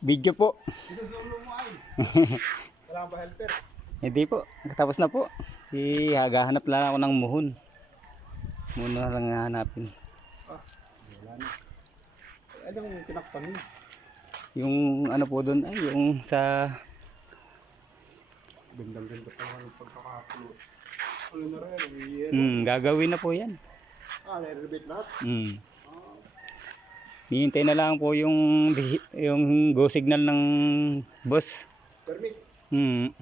Video po. Sinusulo mo ay. Wala ba helper? Hindi po. Tapos na po. Hagahanap lang ako ng muhon. Muna lang hanapin. Ah, wala na. Anong tinakpan mo? Yung ano po doon ay yung sa Gandang-ganda pa naman yung pagkakapulo. Ano na rin? gagawin na po yan. Ah, nare-rebate lahat? Hihintay na lang po yung go signal ng boss. Permit? Hmm.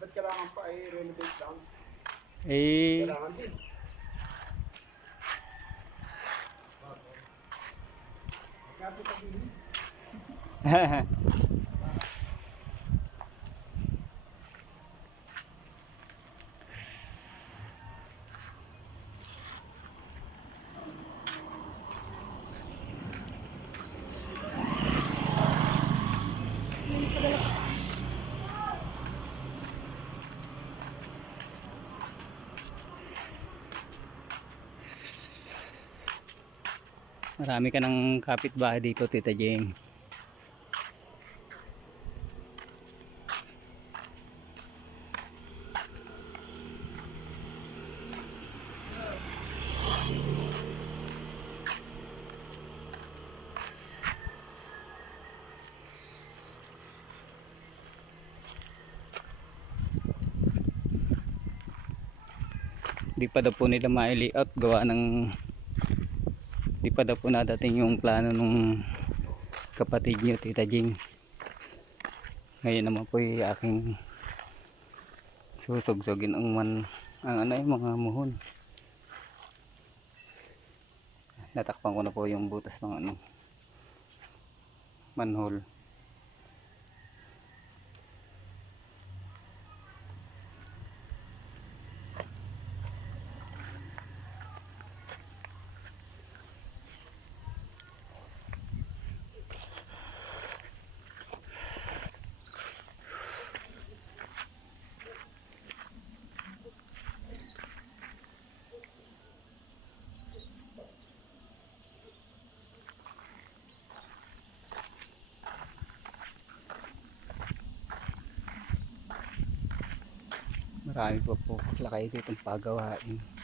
Ba't kailangan pa ay renovate lang? Eh, Kailangan din. Magkano pa din? marami ka ng kapitbahay dito, Tita Jeng. Di pa daw po nila ma-layout gawa ng di pa daw po nadating yung plano nung kapatid nyo, Tita Jing. Ngayon naman po yung aking susugsugin ang mga muhon. Natakpan ko na po yung butas ng manhole. Marami pa po lakay ditong pagawain.